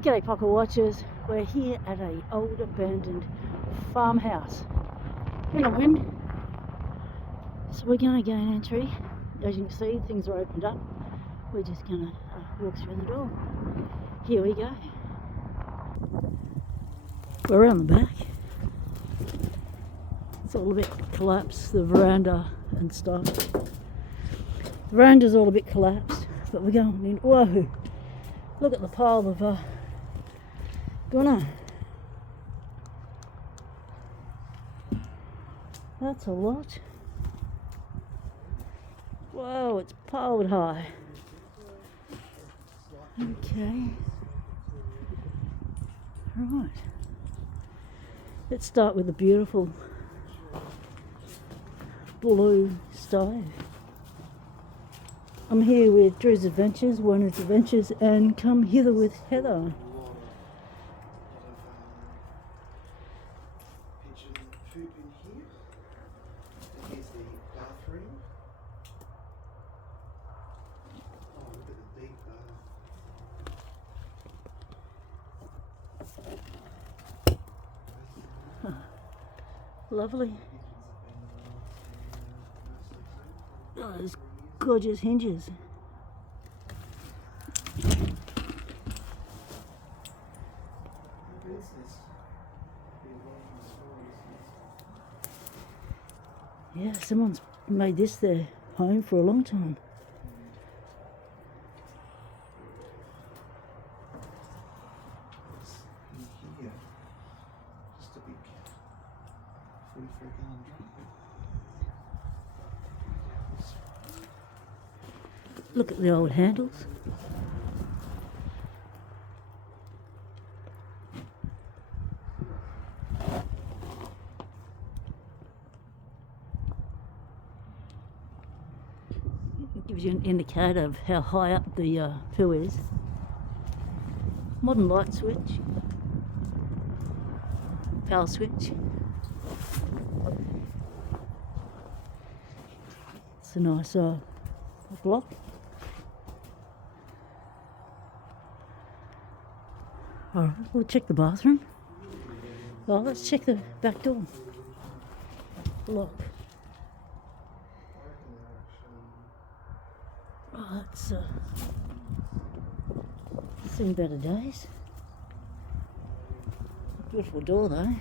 G'day Pocket Watchers, we're here at a old abandoned farmhouse in a wind. So we're going to gain entry. As you can see, things are opened up. We're just going to walk through the door. Here we go. We're around the back. It's all a bit collapsed, the veranda and stuff. The veranda's all a bit collapsed, but we're going in. Whoa! Look at the pile of gunner. That's a lot. Whoa, it's piled high. Okay. Right. Let's start with the beautiful blue stove. I'm here with Drew's Adventures, Warner's Adventures, and Come Hither with Heather. Food in here. Here's the bathroom. Oh, look at the deep bath. Lovely. Oh, those gorgeous hinges. Yeah, someone's made this their home for a long time. In here, just a big 44-gallon drum. Look at the old handles. Gives you an indicator of how high up the poo is. Modern light switch. Power switch. It's a nice block. Alright, we'll check the bathroom. Well, let's check the back door. Lock. Oh, that's seen better days. Beautiful door though.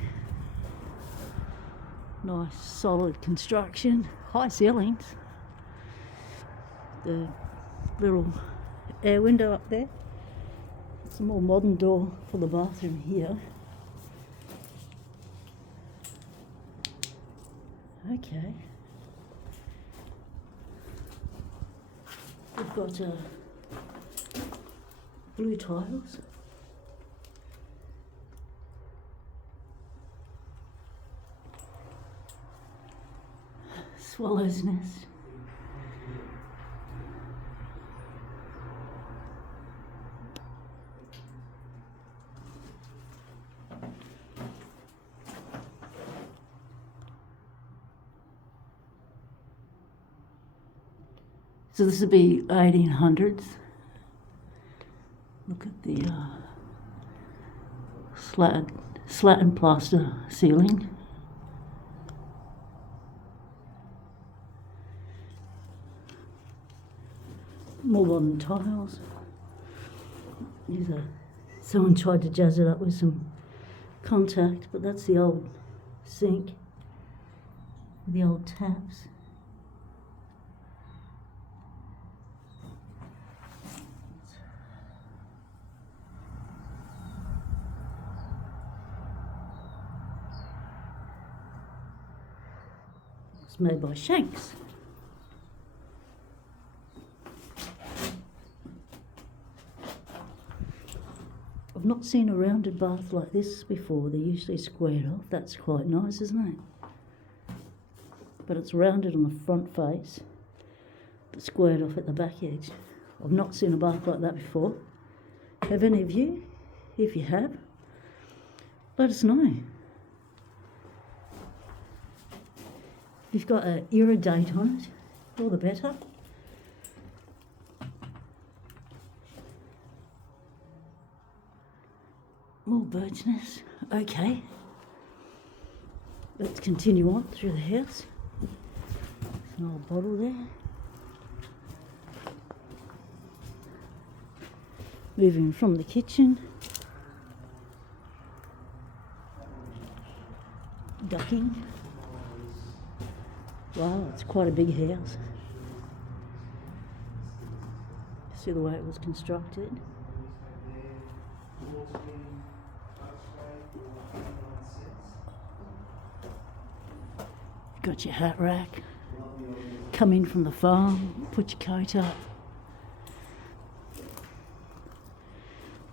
Nice solid construction. High ceilings. The little air window up there. It's a more modern door for the bathroom here. Okay. We've got blue tiles. Swallow's nest. So this would be 1800s. Look at the slat and plaster ceiling. More modern tiles. Someone tried to jazz it up with some contact, but that's the old sink with the old taps. It's made by Shanks. I've not seen a rounded bath like this before. They're usually squared off. That's quite nice, isn't it? But it's rounded on the front face, but squared off at the back edge. I've not seen a bath like that before. Have any of you? If you have, let us know. If you've got an era date on it, all the better. More bird's nests. Okay. Let's continue on through the house. There's an old bottle there. Moving from the kitchen. Ducking. Wow, it's quite a big house. See the way it was constructed. Got your hat rack. Come in from the farm, put your coat up.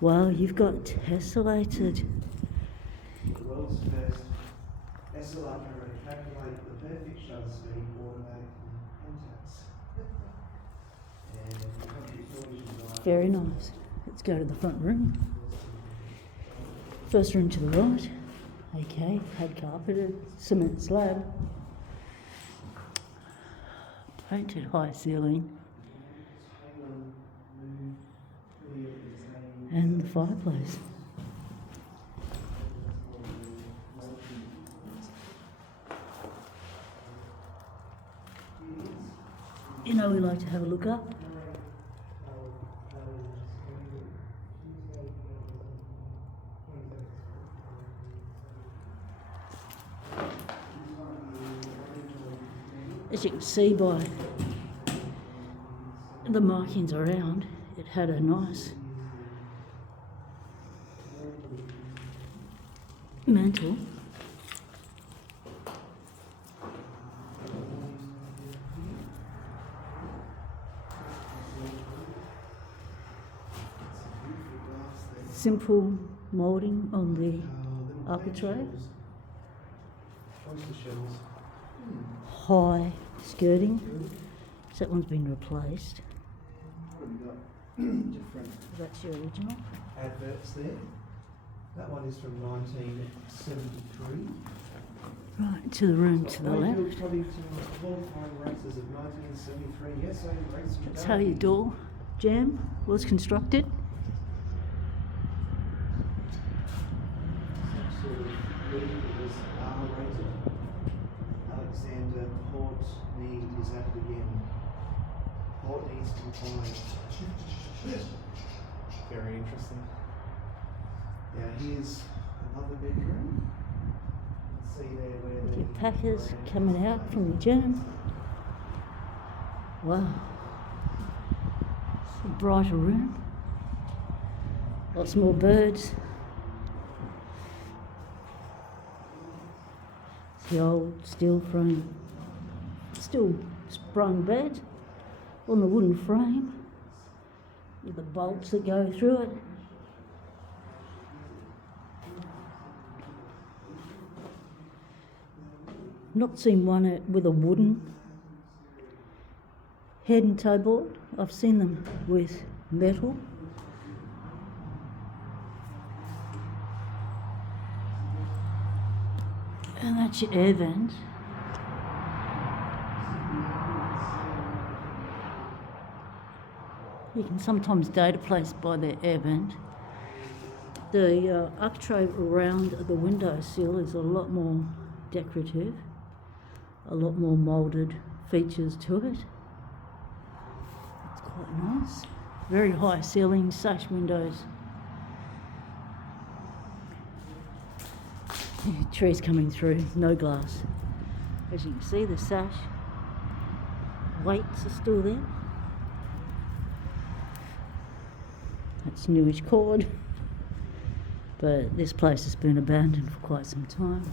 Wow, you've got tessellated. The world's first SLR camera to calculate the perfect shutter speed automatically and Very nice. Let's go to the front room. First room to the right. Okay, had carpeted, cement slab. Painted high ceiling. And the fireplace. You know, we like to have a look up. As you can see by the markings around, it had a nice mantle. Simple moulding on the architrave. High skirting. So that one's been replaced. different That's your original. adverts there. That one is from 1973. Right, to the room to the Mayfield left. Covington qualifying races of 1973. Yes, I race you. That's how your door jamb was constructed. Some sort of lead that was R-rated. Alexander Portney is at it again. Portney's compliant. Very interesting. Now here's another bedroom. See there where Your packers coming out from the jam. Wow. It's a brighter room. Lots more birds. It's the old steel frame, steel sprung bed on the wooden frame with the bolts that go through it. Not seen one with a wooden head and toe board. I've seen them with metal. And that's your air vent. You can sometimes date a place by their air vent. The architrave around the windowsill is a lot more decorative, a lot more moulded features to it. It's quite nice. Very high ceilings, sash windows. Trees coming through, no glass. As you can see, the sash weights are still there. That's newish cord, but this place has been abandoned for quite some time.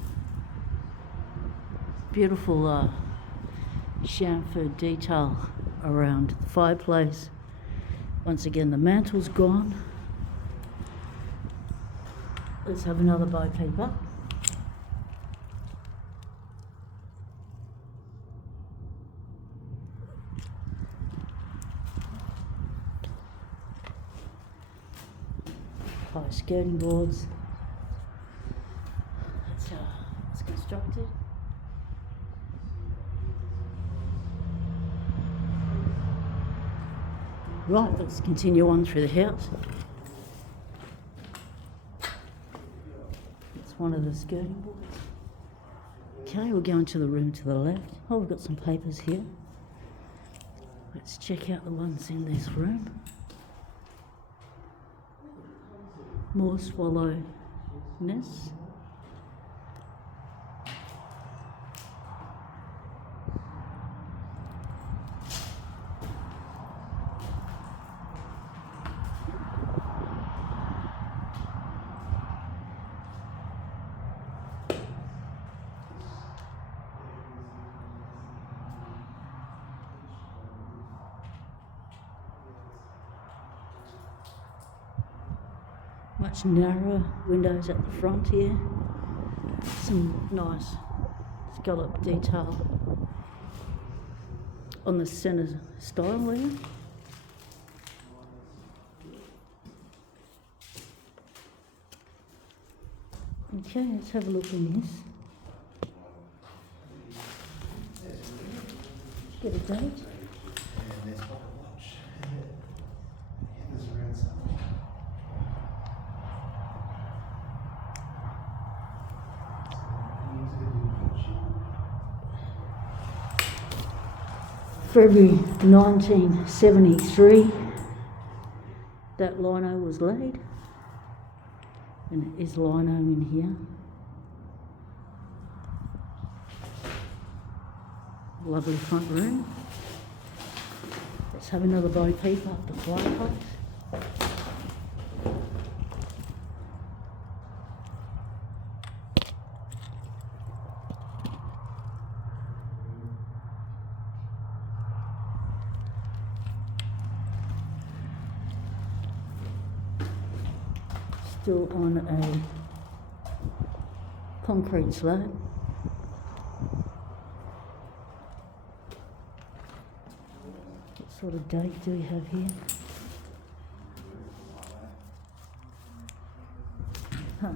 Beautiful chamfer detail around the fireplace. Once again, the mantle's gone. Let's have another bo peep up. High skirting boards. That's how it's constructed. Right, let's continue on through the house. one of the skirting boards. Okay, we're going to the room to the left. Oh, we've got some papers here. Let's check out the ones in this room. More swallow nests. Much narrower windows at the front here. Some nice scallop detail on the centre style there. Okay, let's have a look in this. Get a date. And there's pocket watch. There's around something. February 1973, that lino was laid, and it is lino in here. Lovely front room. Let's have another bo peep up the fireplace. Still on a concrete slab. What sort of date do we have here? Huh.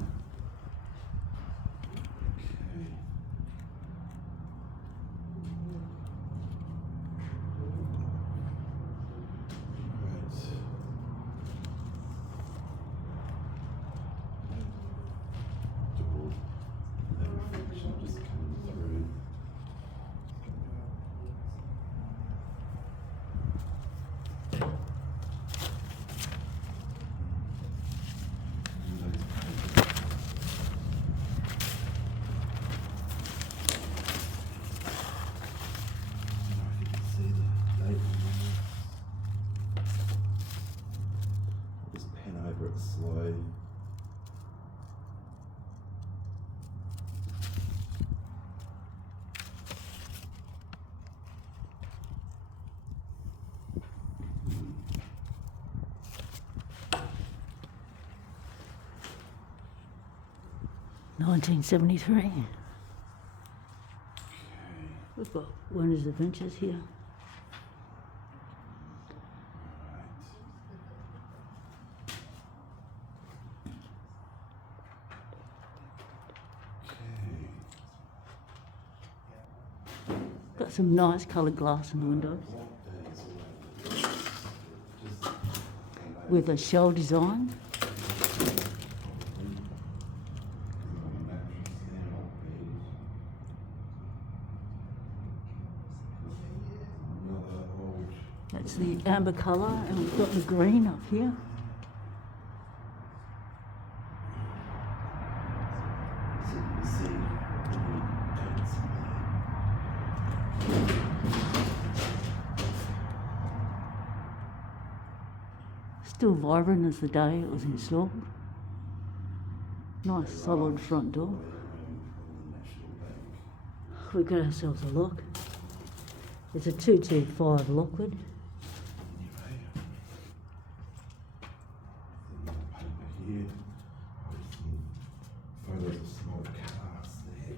Slow. 1973. We've got Werner's Adventures here. Got some nice coloured glass in the windows with a shell design. That's the amber colour, and we've got the green up here. Still vibrant as the day it was installed. Nice solid front door. We got ourselves a lock. It's a 225 Lockwood. Photos of small cars there.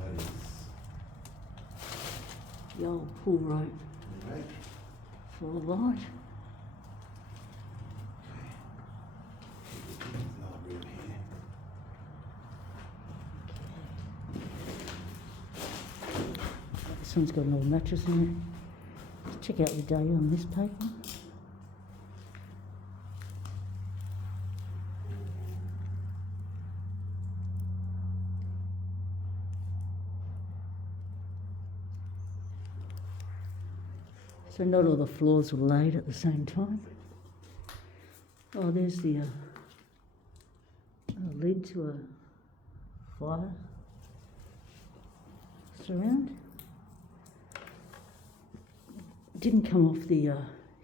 That is The old pool rope right. for the light. Another room here. This one's got an old mattress in it. Let's check out the date on this paper. So not all the floors were laid at the same time. Oh, there's the lid to a fire surround. Didn't come off the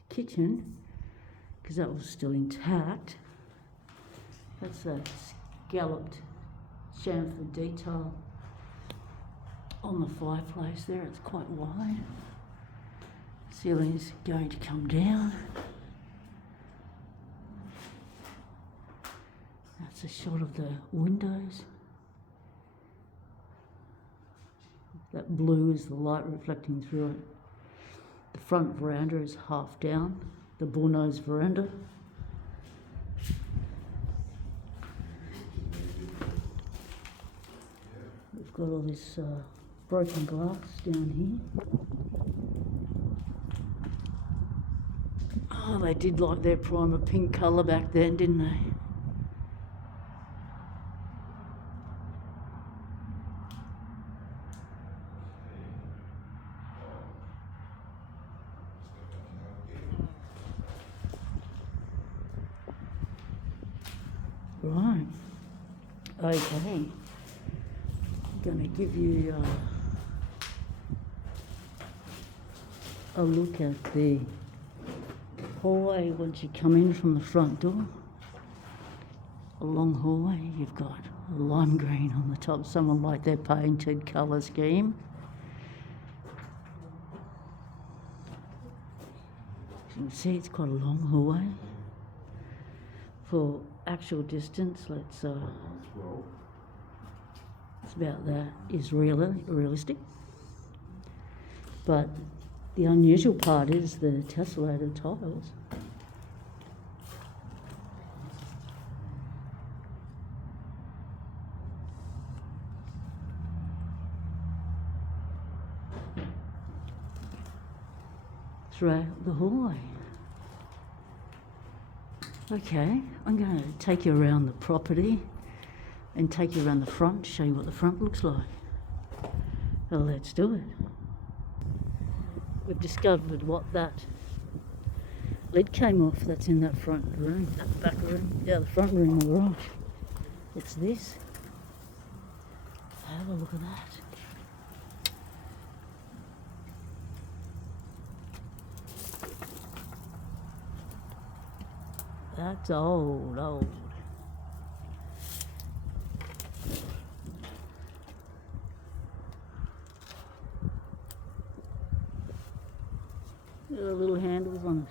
kitchen because that was still intact. That's a scalloped chamfer detail on the fireplace there. It's quite wide. Ceiling is going to come down. That's a shot of the windows. That blue is the light reflecting through it. The front veranda is half down, the bullnose veranda. We've got all this broken glass down here. Oh, they did like their primer pink colour back then, didn't they? Right. Okay. I'm going to give you a look at the hallway once you come in from the front door. A long hallway. You've got a lime green on the top. Someone liked their painted colour scheme. As you can see, it's quite a long hallway. For actual distance, it's about that is realistic. But the unusual part is the tessellated tiles. Throughout the hallway. Okay, I'm going to take you around the property and take you around the front, show you what the front looks like. Well, let's do it. We've discovered what that lid came off that's in that front room, that back room. Yeah, the front room, all right. It's this. Have a look at that. That's old. There are little handles on it.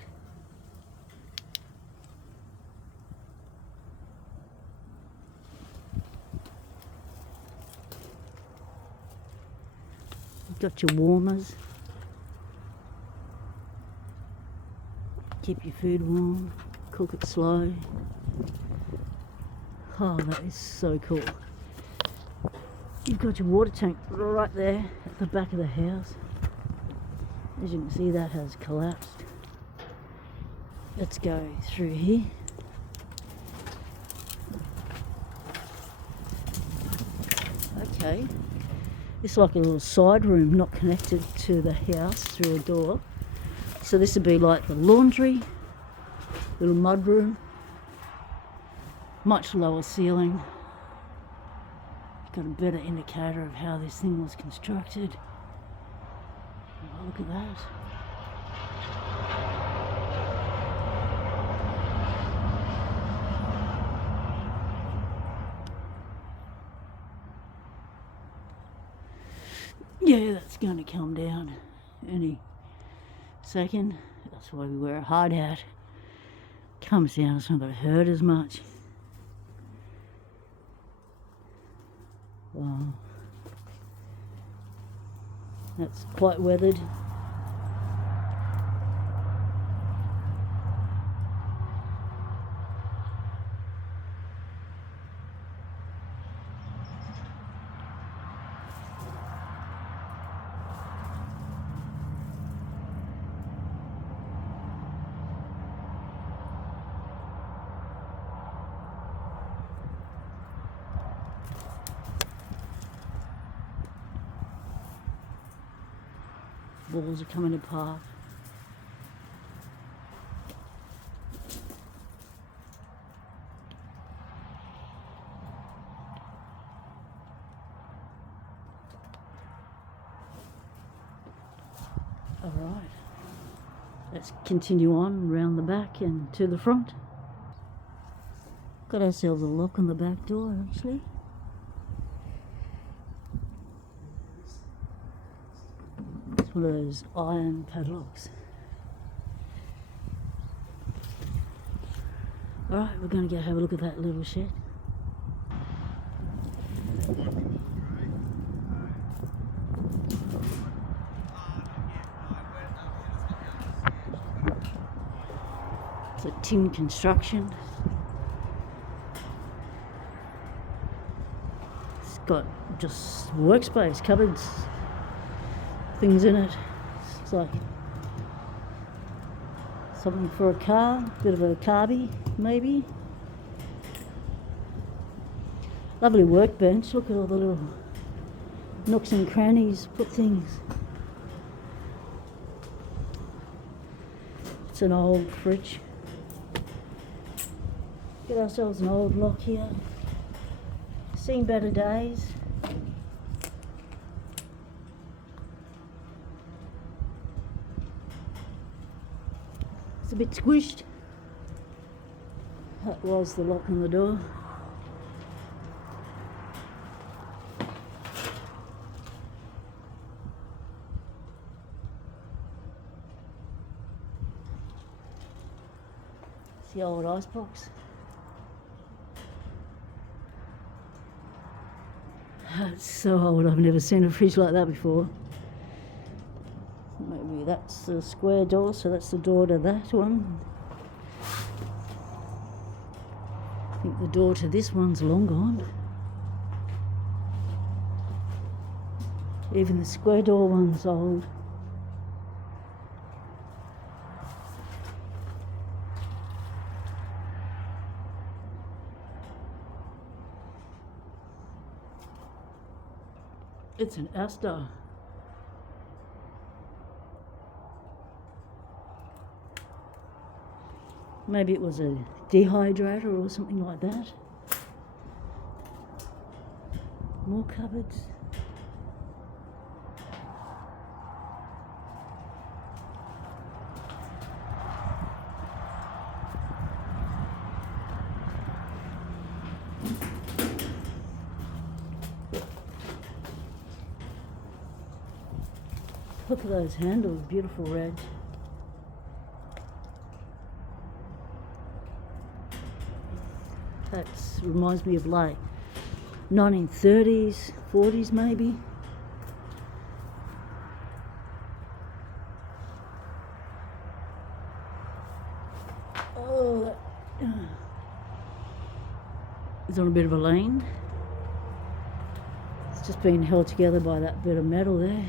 You've got your warmers. Keep your food warm. Cook it slow. Oh, that is so cool. You've got your water tank right there at the back of the house. As you can see, that has collapsed. Let's go through here. Okay. It's like a little side room not connected to the house through a door. So this would be like the laundry. Little mud room, much lower ceiling. Got a better indicator of how this thing was constructed. Oh, look at that. Yeah, that's going to come down any second. That's why we wear a hard hat. Comes down, it's not going to hurt as much. Wow. That's quite weathered. Walls are coming apart. Alright, let's continue on round the back and to the front. Got ourselves a lock on the back door actually. It's one of those iron padlocks. Alright, we're going to go have a look at that little shed. It's a tin construction. It's got just workspace, cupboards, things in it. It's like something for a car, bit of a carby maybe. Lovely workbench, look at all the little nooks and crannies, put things. It's an old fridge. Get ourselves an old lock here. Seen better days. It's a bit squished. That was the lock on the door. It's the old icebox. It's so old, I've never seen a fridge like that before. Maybe that's the square door, so that's the door to that one. I think the door to this one's long gone. Even the square door one's old. It's an Astor. Maybe it was a dehydrator or something like that. More cupboards. Look at those handles, beautiful red. That reminds me of like 1930s, 40s maybe. Oh, it's on a bit of a lane. It's just been held together by that bit of metal there.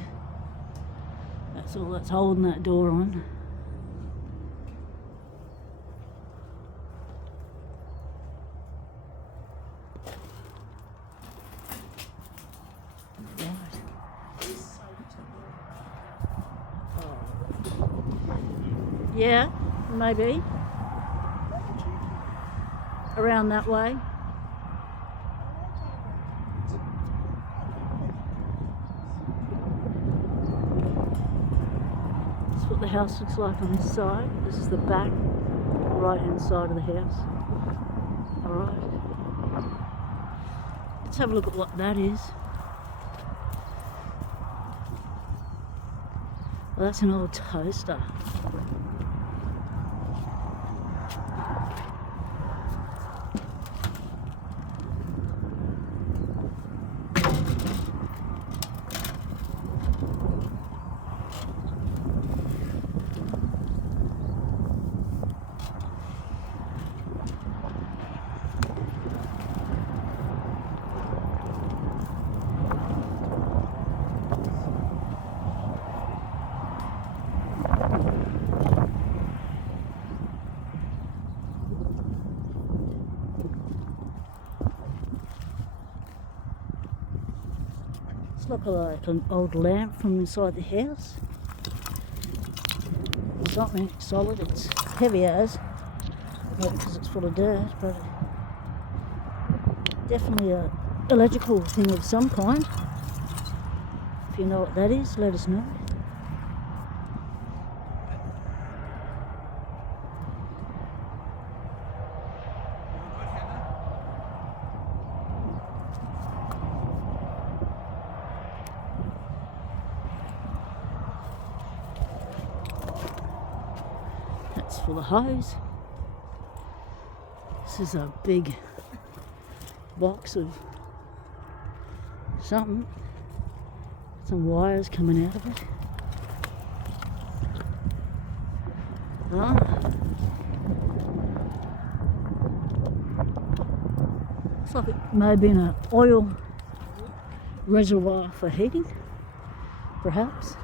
That's all that's holding that door on. Yeah, maybe. Around that way. This is what the house looks like on this side. This is the back, right hand side of the house. Alright. Let's have a look at what that is. Well, that's an old toaster. Look like an old lamp from inside the house. It's not really solid, it's heavy as, not because it's full of dirt, but definitely a electrical thing of some kind. If you know what that is, let us know. for the hose. This is a big box of something. Some wires coming out of it. Looks like it may have been an oil reservoir for heating, perhaps.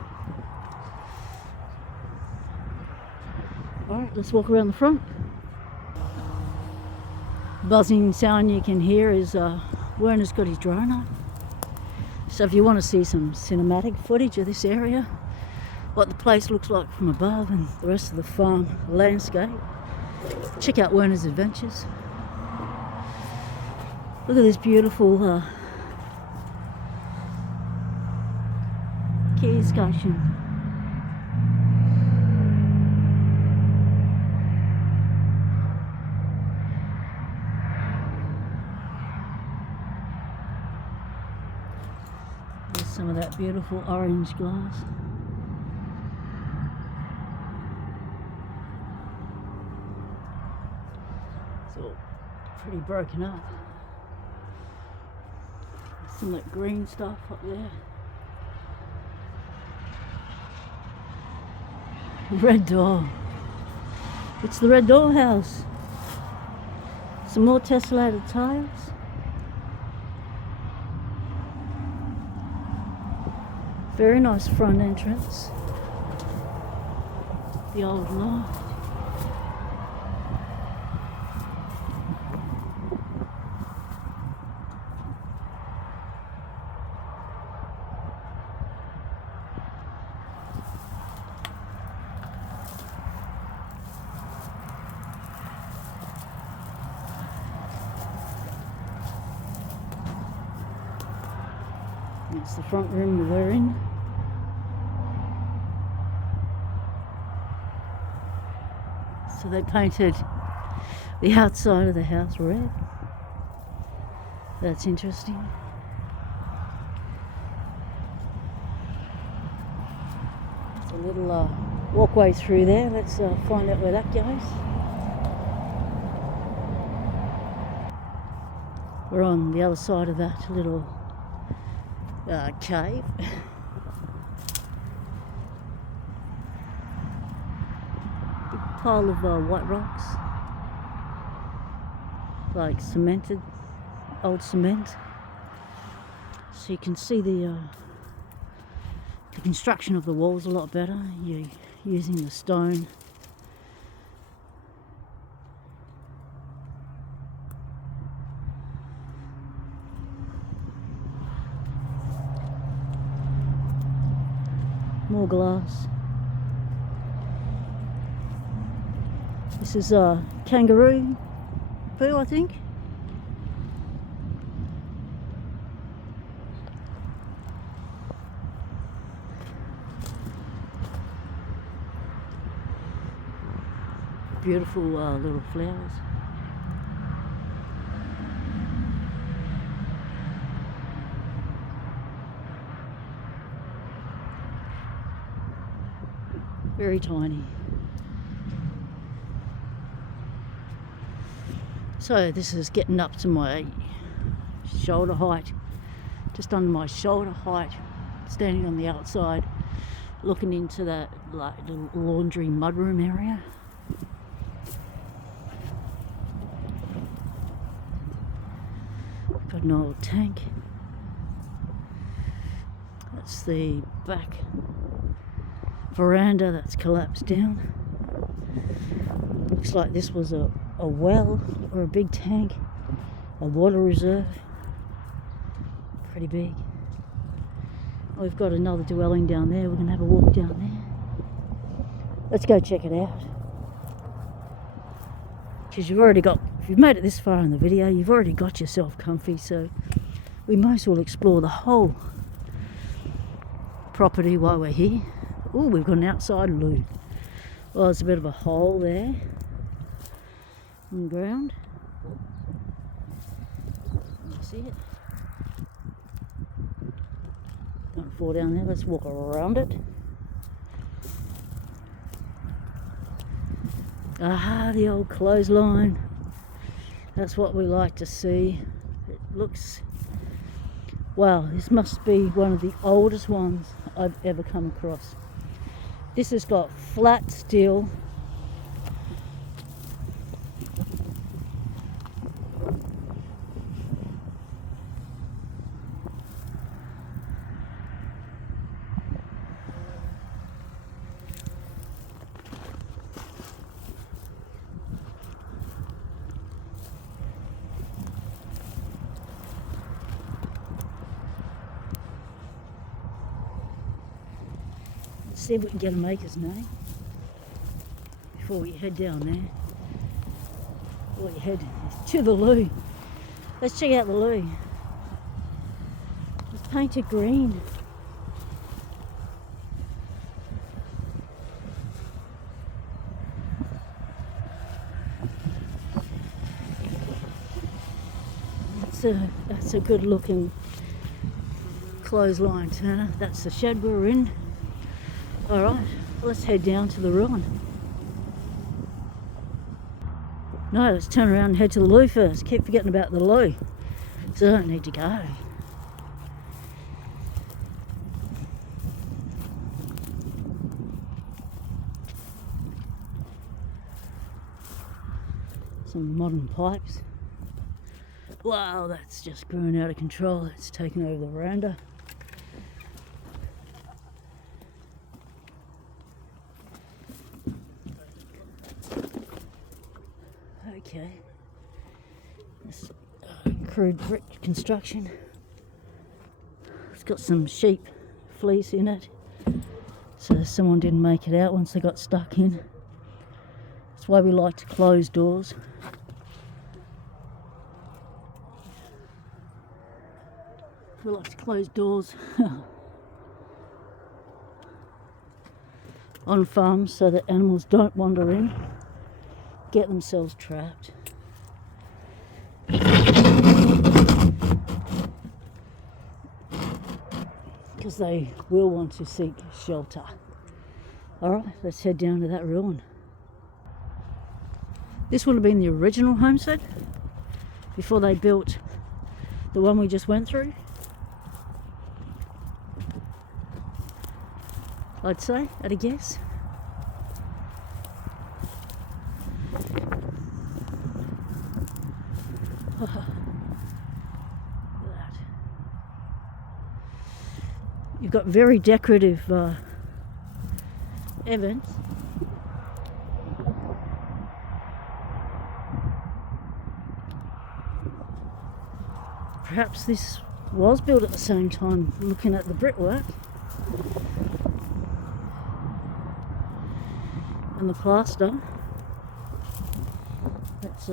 Alright, let's walk around the front. Buzzing sound you can hear is Werner's got his drone up. So if you want to see some cinematic footage of this area, what the place looks like from above and the rest of the farm landscape, check out Werner's Adventures. Look at this beautiful key station. There's some of that beautiful orange glass. It's all pretty broken up. There's some of that green stuff up there. Red door. It's the red door house. Some more tessellated tiles. Very nice front entrance. The old loft. It's the front room we're in. So they painted the outside of the house red. That's interesting. There's a little walkway through there. Let's find out where that goes. We're on the other side of that little cave. Big pile of white rocks, like cemented, old cement. So you can see the construction of the walls a lot better. You're using the stone. More glass. This is a kangaroo poo, I think. Beautiful little flowers. Very tiny. So this is getting up to my shoulder height, just under my shoulder height, standing on the outside, looking into that like little laundry mudroom area. Got an old tank. That's the back veranda that's collapsed down. Looks like this was a well or a big tank, a water reserve. Pretty big. We've got another dwelling down there. We're going to have a walk down there. Let's go check it out. Because you've already got, if you've made it this far in the video, you've already got yourself comfy, so we might as well explore the whole property while we're here. Oh, we've got an outside loo. Well, there's a bit of a hole there in the ground. You see it? Don't fall down there. Let's walk around it. Ah, the old clothesline. That's what we like to see. It looks... Wow, this must be one of the oldest ones I've ever come across. This has got flat steel. See if we can get a maker's name before we head down there. Before we head to the loo. Let's check out the loo. It's painted green. That's a good looking clothesline turner. That's the shed we're in. Alright, let's head down to the ruin. No, let's turn around and head to the loo first. Keep forgetting about the loo. So I don't need to go. Some modern pipes. Wow, that's just grown out of control. It's taken over the veranda. Okay, this crude brick construction. It's got some sheep fleece in it, so someone didn't make it out once they got stuck in. That's why we like to close doors. We like to close doors on farms so that animals don't wander in, get themselves trapped. Because they will want to seek shelter. Alright, let's head down to that ruin. This would have been the original homestead before they built the one we just went through. I'd say, at a guess. You've got very decorative events. Perhaps this was built at the same time, looking at the brickwork and the plaster. Let's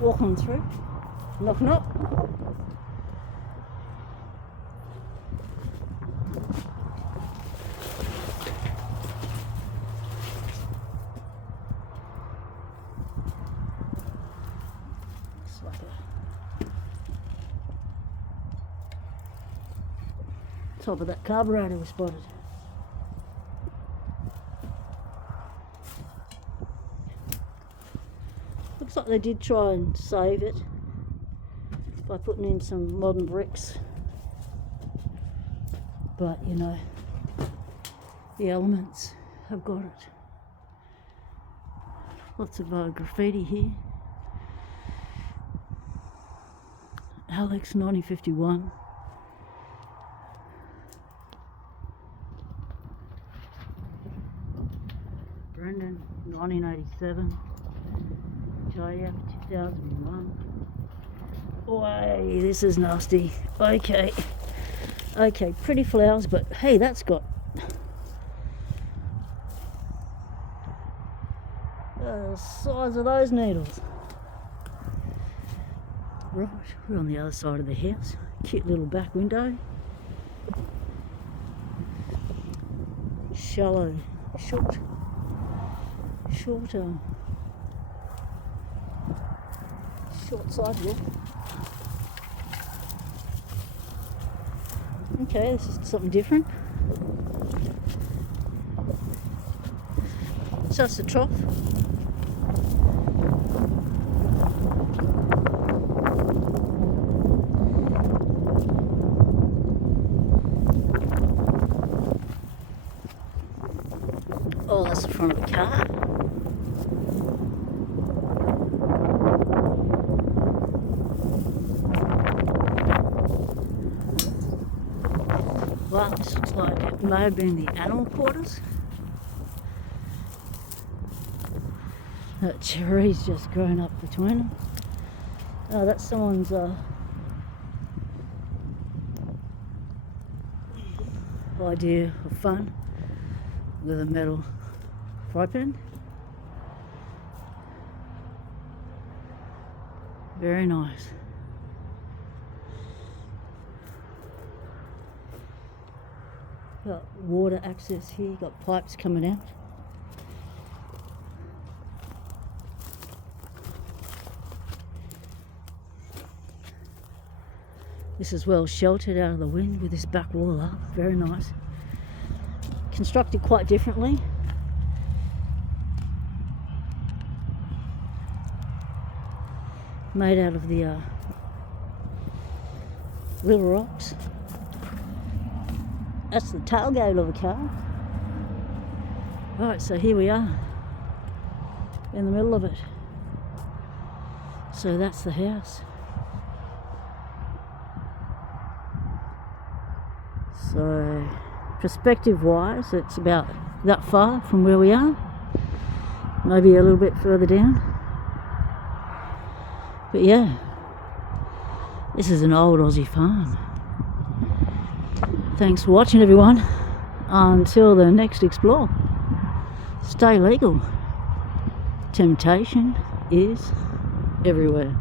walk on through. Knock knock. Looks like a top of that carburetor we spotted. Looks like they did try and save it by putting in some modern bricks, but you know, the elements have got it. Lots of graffiti here. Alex 1951. Brendan 1987. JF 2001. Way, this is nasty. Okay, pretty flowers, but hey, that's got the size of those needles. Right, we're on the other side of the house. Cute little back window. Shallow, short sidewalk. Okay, this is something different. So that's the trough. Oh, that's the front of the car. Well, this looks like it may have been the animal quarters. That cherry's just grown up between them. Oh, that's someone's idea of fun with a metal fry pan. Very nice. Got water access here, got pipes coming out. This is well sheltered out of the wind with this back wall up. Very nice. Constructed quite differently. Made out of the little rocks. That's the tailgate of the car. Right, so here we are in the middle of it. So that's the house. So perspective wise, it's about that far from where we are, maybe a little bit further down. But yeah, this is an old Aussie farm. Thanks for watching, everyone. Until the next explore, stay legal. Temptation is everywhere.